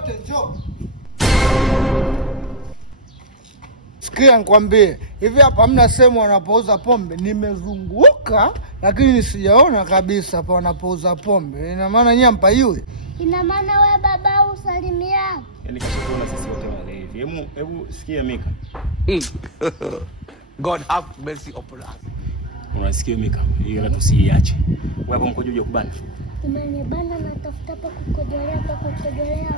wote njoo. Sikia nikwambie, hivi hapa hamna sehemu wanapouza pombe. Nimezunguka lakini sijaona kabisa hapa wanapouza pombe. Ina maana nyinyi mpayue? Ina maana wewe baba usalimia. Yaani kashakuona sisi wote wale hivi. Hebu sikia Mika. God have mercy upon us. Unasikia Mika? Hiyo tusiiache. Wewe hapo mkojo uje kubana. Umenibana na tafuta pa kukojolea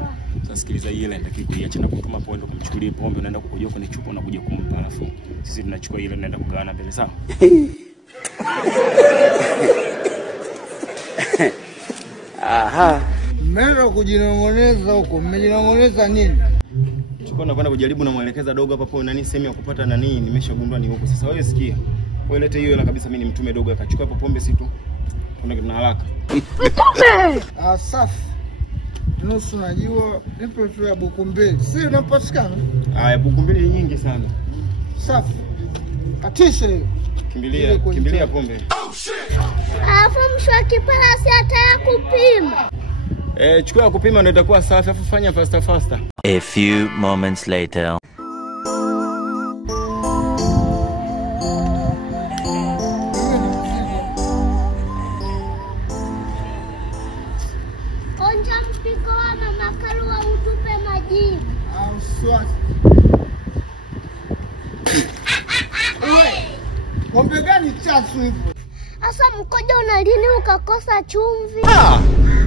wa. Sasa sikiliza, ile ndio kuiacha na kutuma pondo kumchukulie pombe, unaenda kukojoa kwenye chupa unakuja kumpa, alafu sisi tunachukua ile naenda kugawana mbele, sawa? Aha. Mmeenda kujinong'oneza huko. Mmejinong'oneza nini? Chukua na kwenda kujaribu na muelekeza dogo hapa kwa nani sehemu ya kupata nani, nimeshagundua ni huko. Sasa wewe sikia. Wewe lete hiyo hela kabisa, mimi nimtume dogo akachukua hapo pombe si tu. Kuna kitu na haraka. Safi. Nusu najua nipo tu ya buku mbili. Si unapatikana? Haya, buku mbili nyingi sana. Safi. Atisha hiyo. Kimbilia pombe. Alafu mshwa kipala si ataya kupima. Chukua kupima ndio itakuwa safi, afu fanya faster. A few moments later. Onja mpiko wa mama Karua utupe majibu. Swati. Pombe gani chafu hivyo? Asa mkojo una lini ukakosa chumvi?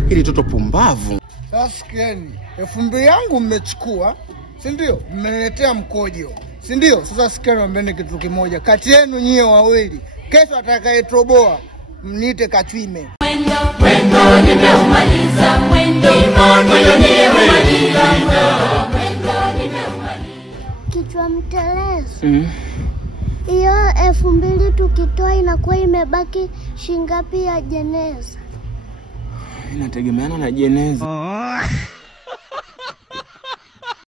Hili toto pumbavu. Sasa sikieni, 2000 yangu mmechukua, si ndio? Mmeniletea mkojo, si ndio? Sasa sikieni niambeni kitu kimoja. Kati yenu nyie wawili, kesho atakayetoboa mniite Katwime. Mwendo nimeumaliza, mwendo nimeumaliza. Kichwa mtelezi. Iyo 2000 tukitoa inakuwa imebaki shingapi ya jeneza? Inategemeana na jeneza.